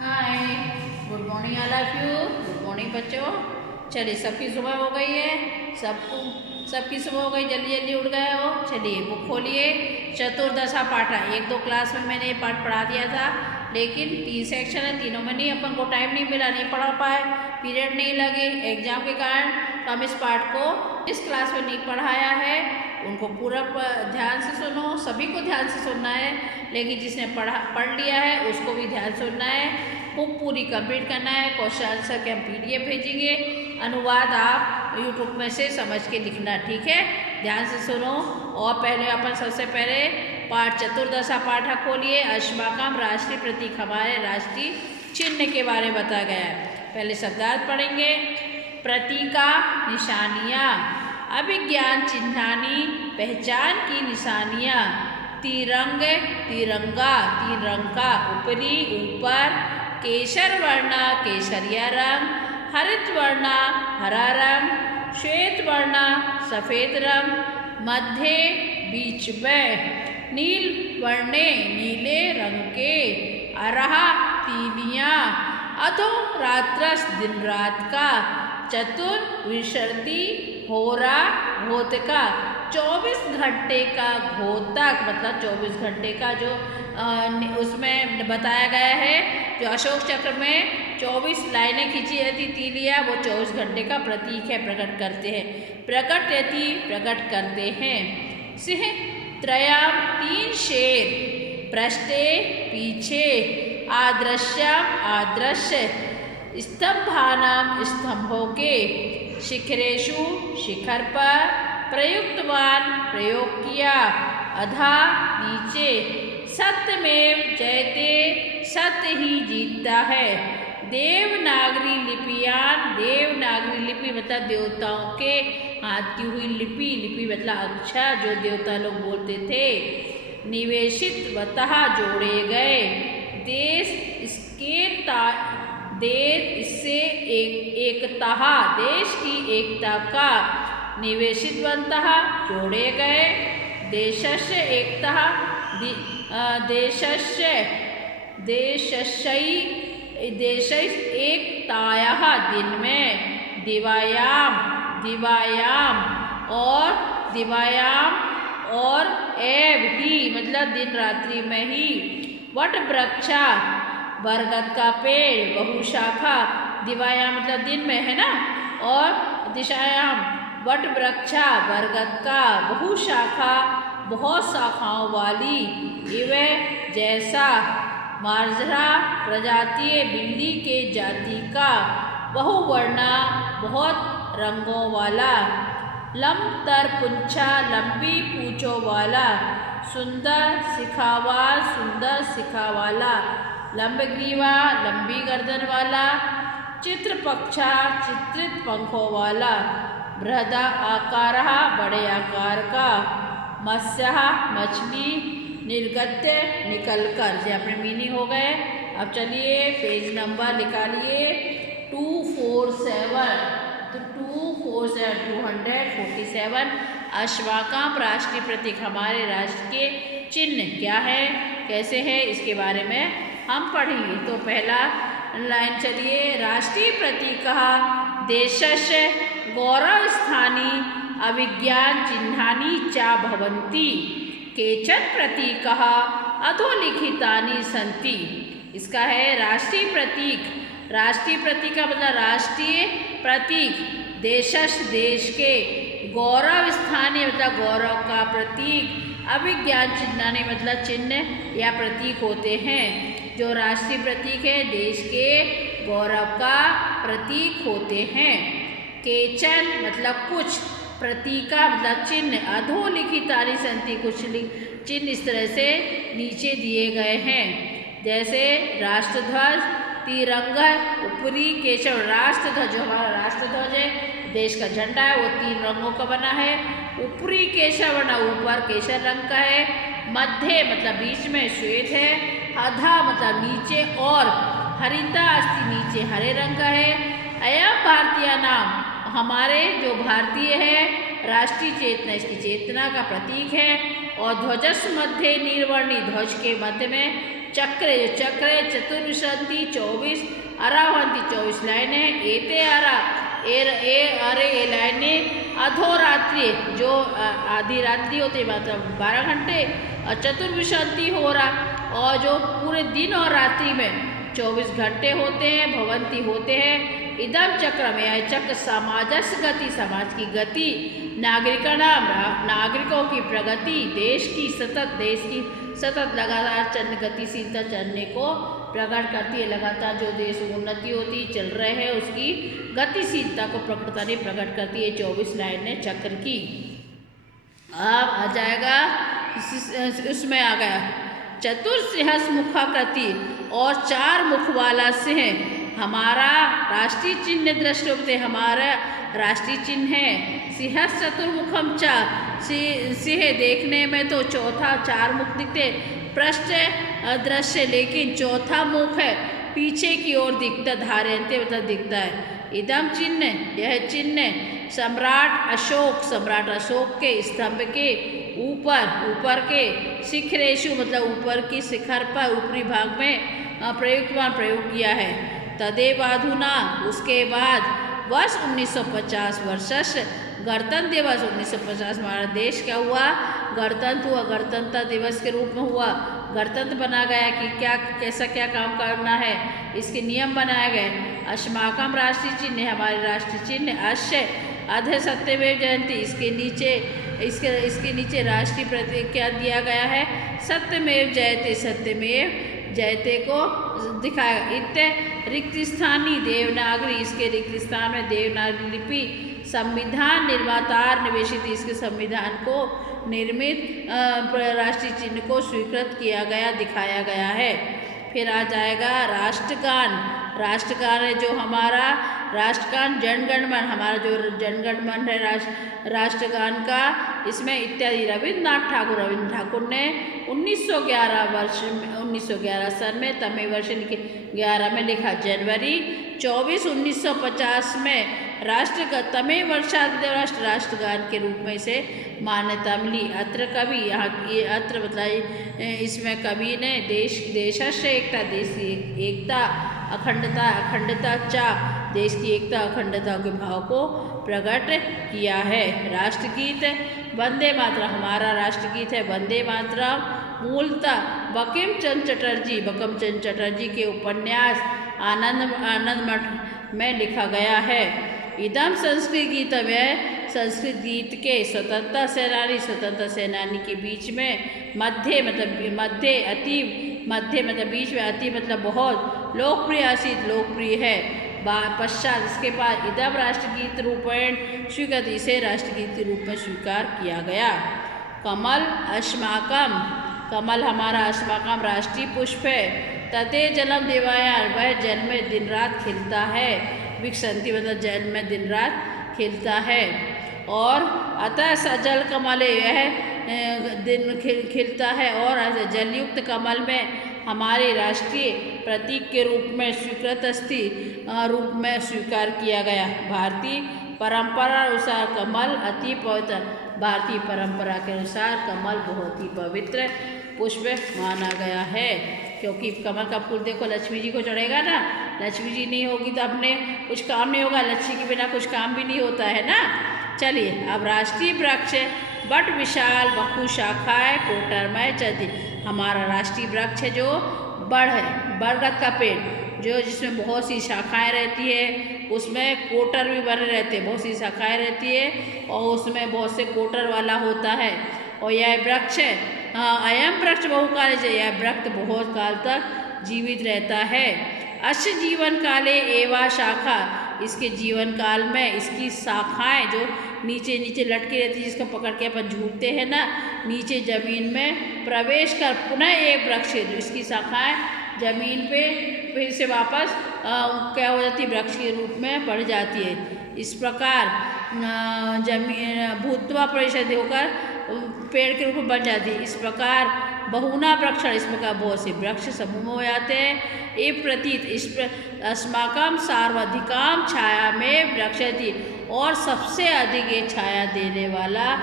Hi, good morning all of you. Good morning बच्चों। चलिए, सबकी सुबह हो गई है। सबकी सुबह हो गई, जल्दी जल्दी उठ गए हो। चलिए बुक खोलिए। चतुर्दशा पाठ है। 1-2 क्लास में मैंने ये पाठ पढ़ा दिया था, लेकिन 3 सेक्शन है, तीनों में नहीं, अपन को टाइम नहीं मिला, नहीं पढ़ा पाए, पीरियड नहीं लगे एग्जाम के कारण। तो हम इस पाठ को इस क्लास में नहीं पढ़ाया है। उनको पूरा ध्यान से सुनो, सभी को ध्यान से सुनना है, लेकिन जिसने पढ़ लिया है उसको भी ध्यान से सुनना है। बुक पूरी कंप्लीट करना है। क्वेश्चन आंसर के हम PDF भेजेंगे, अनुवाद आप यूट्यूब में से समझ के लिखना, ठीक है। ध्यान से सुनो। और पहले अपन सबसे पहले पाठ चतुर्दशा पाठ खोलिए। अश्वाकाम राष्ट्रीय प्रतीक, हमारे राष्ट्रीय चिन्ह के बारे में बताया गया है। पहले शब्दार्थ पढ़ेंगे। प्रतीका, निशानियाँ। अभिज्ञान चिन्हानी, पहचान की निशानियाँ। तिरंग, तिरंगा, तीन रंग का, ऊपरी, ऊपर। केसर वर्णा, केसरिया रंग। हरित वर्णा, हरा रंग। श्वेत वर्णा, सफ़ेद रंग। मध्य, बीच में। नील वर्णे, नीले रंग के। अरहा, तीलियाँ। अधो रात्रस, दिन रात का। चतुर्विंशति, होरा, घोतका, 24 घंटे का घोतक, मतलब 24 घंटे का जो उसमें बताया गया है। जो अशोक चक्र में 24 लाइनें खींची रहती तीलियाँ, वो 24 घंटे का प्रतीक है, प्रकट करते हैं। प्रकट यति, प्रकट करते हैं। सिंह त्रयम, 3 शेर। पृष्ठे, पीछे। आदृश्यम, अदृश्य। स्तंभानाम, स्तंभों के। शिखरेषु, शिखर पर। प्रयुक्तवान, प्रयोग किया। अधा, नीचे। सत्यमेव जयते, सत्य ही जीतता है। देवनागरी लिपियान, देवनागरी लिपि मतलब देवताओं के हाथ की हुई लिपि, लिपि मतलब अक्षर जो देवता लोग बोलते थे। निवेशित वतः, जोड़े गए। देश, इससे एकता, देश की एकता का। निवेशित वंतः, जोड़े गए। देशस्य एकता, देशस्य एकतायाः, दिन में। दिवायाम, दिवायाम और एव ही मतलब दिन रात्रि में ही। वट वृक्षा, बरगद का पेड़। बहुशाखा, दिवायाम मतलब दिन में है ना, और दिशायाम वट वृक्षा, बरगद का। बहुशाखा, बहुत शाखाओं वाली। इव, जैसा। मार्जरा, प्रजातीय, बिल्ली के जाति का। बहुवर्णा, बहुत रंगों वाला। लंबतर पुंछा, लंबी पूंछों वाला। सुंदर सिखावा, सुंदर सिखा वाला। लंबग्रीवा, लंबी गर्दन वाला। चित्रपक्षा, चित्रित पंखों वाला। बृहदा आकारः, बड़े आकार का। मत्स्यः, मछली। निर्गत्य, निकल कर। ये अपने मीनिंग हो गए। अब चलिए पेज नंबर निकालिए 247। तो 247 अश्वाकाम राष्ट्रीय प्रतीक, हमारे राष्ट्र के चिन्ह क्या है, कैसे है, इसके बारे में हम पढ़ेंगे। तो पहला लाइन चलिए। राष्ट्रीय प्रतीक देशस्य गौरवस्थानी अभिज्ञान चिन्हानि च भवन्ति। केचन प्रतीकः अधोलिखितानि सन्ति। इसका है राष्ट्रीय प्रतीक। राष्ट्रीय प्रतीक का मतलब राष्ट्रीय प्रतीक। देशस्य, देश के। गौरव स्थानीय मतलब गौरव का प्रतीक। अभिज्ञान चिन्हानि मतलब चिन्ह या प्रतीक होते हैं। जो राष्ट्रीय प्रतीक है, देश के गौरव का प्रतीक होते हैं। केचन मतलब कुछ। प्रतीका मतलब चिन्ह। अधोलिखितानि सन्ति, कुछ चिन्ह इस तरह से नीचे दिए गए हैं। जैसे राष्ट्रध्वज, तिरंगा, ऊपरी। केशव, राष्ट्रध्वज, जो हमारा राष्ट्रध्वज है, देश का झंडा है, वो 3 रंगों का बना है। ऊपरी केशव वर्णा, ऊपर केसर रंग का है। मध्य मतलब बीच में, श्वेत है। अधा मतलब नीचे, और हरिता अस्ति, नीचे हरे रंग का है। अयम भारतीय नाम, हमारे जो भारतीय है, राष्ट्रीय चेतना, इसकी चेतना का प्रतीक है। और ध्वजस् मध्य निर्वर्णी, ध्वज के मध्य में चक्रे चतुर्विंशति 24 अरा हंती 24 लाइनें एते अरा अरे ये लाइनें अधोरात्रि जो आधी रात्रि होती मतलब 12 घंटे और चतुर्विंशति हो रहा और जो पूरे दिन और रात्रि में 24 घंटे होते हैं भवंती होते हैं। इदम चक्रम यह चक्र समाजस गति समाज की गति नागरिकों की प्रगति देश की सतत लगातार गतिशीलता चलने को प्रकट करती है। लगातार जो देश उन्नति होती चल रहे हैं उसकी गतिशीलता को प्रकट करती है 24 लाइनें चक्र की। अब आ जाएगा उसमें आ गया चतुर्सिंह मुखाकृति और 4 मुख वाला सिंह हमारा राष्ट्रीय चिन्ह दृष्टि रूप से हमारा राष्ट्रीय चिन्ह है। सिंह चतुर्मुखम चा सिंह देखने में तो चौथा 4 मुख दिखते पृष्ठ दृश्य लेकिन चौथा मुख है पीछे की ओर दिखता धारयंते मतलब दिखता है। इदम चिन्ह यह चिन्ह सम्राट अशोक के स्तंभ के ऊपर के शिखरेशु मतलब ऊपर की शिखर पर ऊपरी भाग में प्रयोग किया है। तदेवाधुना उसके बाद वर्ष 1950 वर्षस गणतंत्र दिवस 1950 हमारा देश क्या हुआ गणतंत्र हुआ गणतंत्र दिवस के रूप में हुआ। गणतंत्र बना गया कि कैसा क्या काम करना है इसके नियम बनाए गए। अस्माकम राष्ट्रीय चिन्ह हमारे राष्ट्रीय चिन्ह अश्य अध सत्यमेव जयंती इसके नीचे राष्ट्रीय प्रतीक क्या दिया गया है सत्यमेव जयते को दिखाया। इत्य रिक्त स्थानी देवनागरी इसके रिक्त स्थान में देवनागरी लिपि संविधान निर्मातार निवेशित इसके संविधान को निर्मित राष्ट्रीय चिन्ह को स्वीकृत किया गया दिखाया गया है। फिर आ जाएगा राष्ट्रगान है जो हमारा राष्ट्रगान जनगण मन हमारा जो जनगण मन है राष्ट्रगान का इसमें इत्यादि रविन्द्रनाथ ठाकुर ने 1911 सन में तमें वर्ष 11 में लिखा। जनवरी 24 1950 में तमें वर्षादिवस राष्ट्रगान के रूप में इसे मान्यता मिली। अत्र कवि यहाँ ये अत्र मतलब इसमें कवि ने देशस्य एकता देश की एकता अखंडता देश की एकता अखंडता के भाव को प्रकट किया है। राष्ट्रगीत वंदे मातरम हमारा राष्ट्रगीत है वंदे मातरम मूलतः बंकिम चंद्र चटर्जी के उपन्यास आनंद मठ में लिखा गया है। इदम संस्कृत गीत में संस्कृत गीत के स्वतंत्रता सेनानी के बीच में मध्य मतलब बीच में अति मतलब बहुत लोकप्रिय है। पश्चात इसके बाद इदम राष्ट्रगीत रूपेण स्वीकृत इसे राष्ट्रगीत के रूप में स्वीकार किया गया। कमल हमारा अस्माकम राष्ट्रीय पुष्प है। तते जलम देवायान वह जल में दिन रात खिलता है। विकसंती मतलब जल में दिन रात खिलता है। और अतः सजल कमल यह दिन खिलता है और जलयुक्त कमल में हमारे राष्ट्रीय प्रतीक के रूप में रूप में स्वीकार किया गया। भारतीय परंपरा अनुसार कमल अति पवित्र भारतीय परंपरा के अनुसार कमल बहुत ही पवित्र पुष्प माना गया है क्योंकि कमल का फूल देखो लक्ष्मी जी को चढ़ेगा ना। लक्ष्मी जी नहीं होगी तो अपने कुछ काम नहीं होगा। लक्ष्मी के बिना कुछ काम भी नहीं होता है ना। चलिए अब राष्ट्रीय वृक्ष बट विशाल बहु शाखाएं कोटरमय चलती हमारा राष्ट्रीय वृक्ष है जो बरगद का पेड़ जो जिसमें बहुत सी शाखाएं रहती है उसमें कोटर भी बने रहते हैं। बहुत सी शाखाएं रहती है और उसमें बहुत से कोटर वाला होता है। और यह वृक्ष अयम वृक्ष बहुकाल से यह वृक्ष बहुत काल तक जीवित रहता है। अश्य जीवन काले एवा शाखा इसके जीवन काल में इसकी शाखाएं जो नीचे लटकी रहती है जिसको पकड़ के अपन झूठते हैं ना नीचे ज़मीन में प्रवेश कर पुनः एक वृक्ष जो इसकी शाखाएं ज़मीन पे फिर से वापस क्या हो जाती है वृक्ष के रूप में बढ़ जाती है। इस प्रकार जमीन भूतवा परिषद होकर पेड़ के रूप में बन जाती है। इस प्रकार बहुना वृक्षण इस प्रकार बहुत से वृक्ष समूह हो जाते हैं। ये प्रतीत अस्माकम सार्वाधिकाम छाया में वृक्ष थी और सबसे अधिक ये छाया देने वाला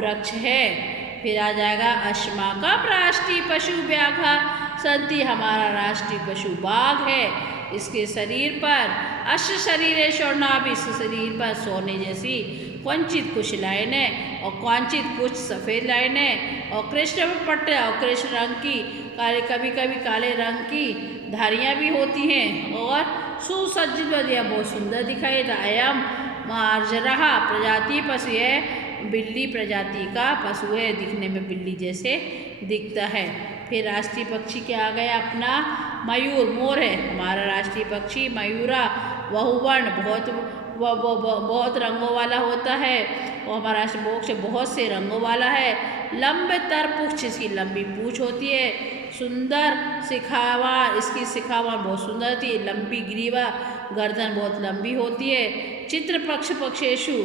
वृक्ष है। फिर आ जाएगा अस्माकम राष्ट्रीय पशु व्याघ्र संति हमारा राष्ट्रीय पशु बाघ है। इसके शरीर पर अश्व शरीरेश और नाभि, इसके शरीर पर सोने जैसी क्वचित कुछ लाइनें और क्वचित कुछ सफ़ेद लाइनें और कृष्ण पट्टे और कृष्ण रंग की काले, कभी कभी काले रंग की धारियाँ भी होती हैं और सुसज्जित बदिया बहुत सुंदर दिखाई देता। अयम मार्जरहा प्रजाति पशु है, बिल्ली प्रजाति का पशु है, दिखने में बिल्ली जैसे दिखता है। फिर राष्ट्रीय पक्षी क्या आ गया अपना मयूर, मोर है हमारा राष्ट्रीय पक्षी। मयूरा बहुवर्ण, बहुत रंगों वाला होता है और हमारा राष्ट्रीय मोक्ष बहुत से रंगों वाला है। लंबे तरपुच्छ, इसकी लंबी पूँछ होती है। सुंदर सिखावा, इसकी सिखावा बहुत सुंदर होती है। लंबी ग्रीवा, गर्दन बहुत लंबी होती है। चित्र पक्ष पक्षेशु,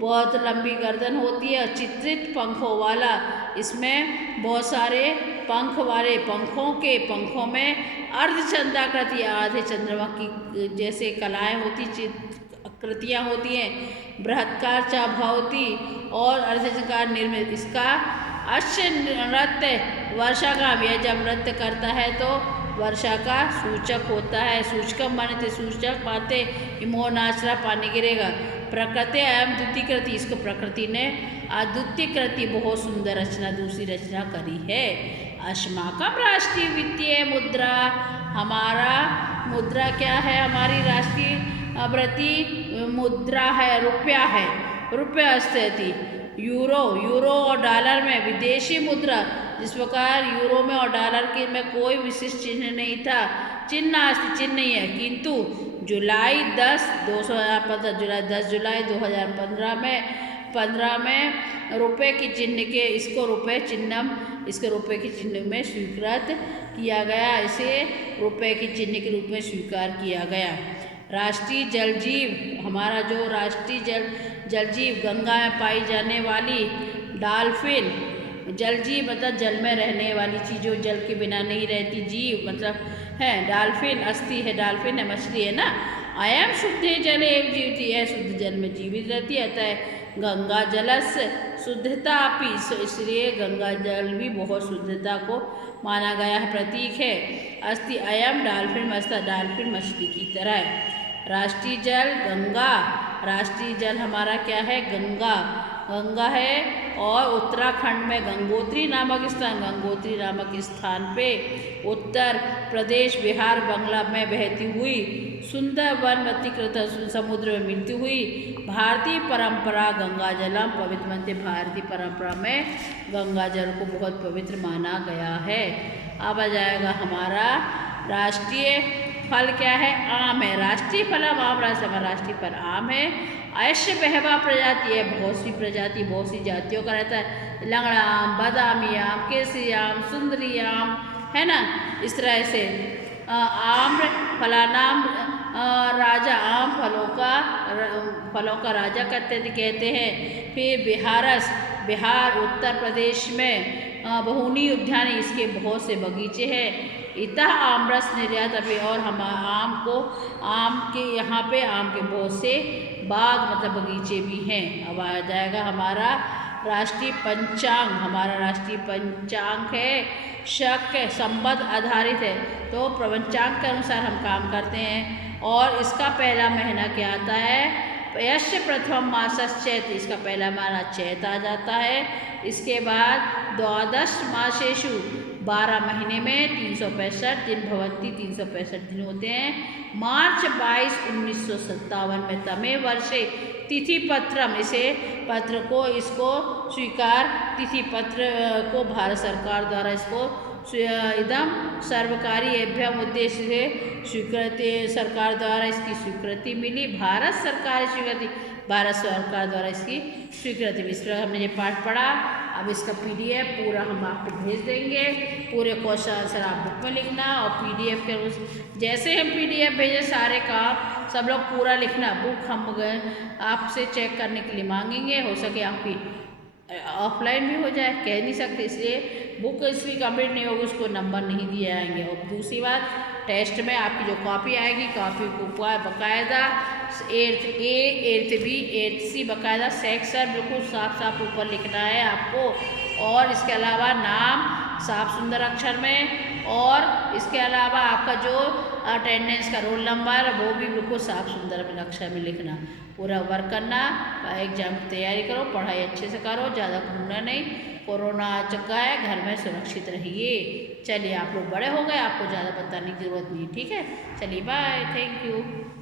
बहुत लंबी गर्दन होती है। चित्रित पंखों वाला, इसमें बहुत सारे पंख वाले, पंखों में अर्धचंद्राकृति, आधे चंद्रमा की जैसे कलाएँ होती, आकृतियाँ होती हैं। बृहत्कार चा भवती और अर्धचंद्राकार निर्मित। इसका अश्व नृत्य वर्षा का, यह जब नृत्य करता है तो वर्षा का सूचक होता है। सूचकम माने थे सूचक पाते मोर नाच रहा, पानी गिरेगा। प्रकृति एवं द्वितीय कृति, इसको प्रकृति ने अद्वितीय कृति बहुत सुंदर रचना, दूसरी रचना करी है। अस्माकम राष्ट्रीय वित्तीय मुद्रा, हमारा मुद्रा क्या है, हमारी राष्ट्रीय वृत्ति मुद्रा है, रुपया है, रुपया स्थिति। यूरो और डॉलर में विदेशी मुद्रा, जिस प्रकार यूरो में और डॉलर के में कोई विशिष्ट चिन्ह नहीं था, चिन्ह नहीं है, किंतु जुलाई 10 जुलाई 2015 में रुपये की चिन्ह के, इसको रुपये के चिन्ह में स्वीकृत किया गया, इसे रुपये के चिन्ह के रूप में स्वीकार किया गया। राष्ट्रीय जल जीव, हमारा जो राष्ट्रीय जल जीव गंगा में पाई जाने वाली डॉल्फिन, जल जीव मतलब जल में रहने वाली चीज़ जो जल के बिना नहीं रहती, जीव मतलब है डॉल्फिन, अस्थि है, डॉल्फिन है, मछली है ना। अयम शुद्धे जल एवं जीवती है, शुद्ध जल में जीवित रहती है। अतः गंगा जलस्य शुद्धता अपि, इसलिए गंगा जल भी बहुत शुद्धता को माना गया है, प्रतीक है। अस्थि अयम डॉल्फिन मस्ता, डॉल्फिन मछली की तरह है। राष्ट्रीय जल गंगा, राष्ट्रीय जल हमारा क्या है, गंगा है। और उत्तराखंड में गंगोत्री नामक स्थान पे उत्तर प्रदेश, बिहार, बांग्ला में बहती हुई सुंदरवन कृत समुद्र में मिलती हुई भारतीय परंपरा गंगा जलम पवित्र मानते। भारतीय परंपरा में गंगा जल को बहुत पवित्र माना गया है। अब आ जाएगा हमारा राष्ट्रीय फल क्या है, आम है। राष्ट्रीय फल आम, राष्ट्रीय फल आम है। ऐश्य बहवा प्रजाति है, बहुत सी प्रजाति, बहुत सी जातियों का रहता है। लंगड़ा आम, बादामी आम, केसरी आम, सुंदरी आम, है ना। इस तरह से आम्र फलानाम राजा, आम फलों का राजा कहते हैं। फिर बिहार उत्तर प्रदेश में बहुनी उद्यान, इसके बहुत से बगीचे हैं। इतः आमरस निर्यात अभी, और हम आम के यहाँ पे आम के बहुत से बाग मतलब बगीचे भी हैं। अब आ जाएगा हमारा राष्ट्रीय पंचांग, हमारा राष्ट्रीय पंचांग है शक संबद्ध आधारित है, तो पंचांग के अनुसार हम काम करते हैं। और इसका पहला महीना क्या आता है, यश्य प्रथम मासस् चैत, इसका पहला महीना चैत आ जाता है। इसके बाद द्वादश मासेषु, 12 महीने में 365 दिन भवन्ति, 365 दिन होते हैं। मार्च 22, 1957 में तमे वर्षे तिथि पत्रम, इसको स्वीकार, तिथि पत्र को भारत सरकार द्वारा इसको इदम सर्वकारी एभ्यम उद्देश्य से स्वीकृति, सरकार द्वारा इसकी स्वीकृति मिली। भारत सरकार द्वारा इसकी स्वीकृति। इस तरह हमने ये पाठ पढ़ा। अब इसका PDF पूरा हम आपको भेज देंगे। पूरे क्वेश्चन आंसर आप बुक में लिखना और PDF के जैसे हम PDF भेजे सारे काम सब लोग पूरा लिखना। बुक हम आपसे चेक करने के लिए मांगेंगे, हो सके आपकी ऑफलाइन भी हो जाए, कह नहीं सकते, इसलिए बुक इसकी कंप्लीट नहीं होगी उसको नंबर नहीं दिए आएंगे। और दूसरी बात, टेस्ट में आपकी जो कॉपी आएगी, कॉपी को बाकायदा 8th A 8th B 8th C बाकायदा सेक्शन बिल्कुल साफ साफ ऊपर लिखना है आपको। और इसके अलावा नाम साफ सुंदर अक्षर में, और इसके अलावा आपका जो अटेंडेंस का रोल नंबर वो भी बिल्कुल साफ सुंदर में अक्षर में लिखना। पूरा वर्क करना, एग्जाम की तैयारी करो, पढ़ाई अच्छे से करो, ज़्यादा घूमना नहीं, कोरोना आ चुका है, घर में सुरक्षित रहिए। चलिए आप लोग बड़े हो गए, आपको ज़्यादा बताने की ज़रूरत नहीं, ठीक है। चलिए बाय, थैंक यू।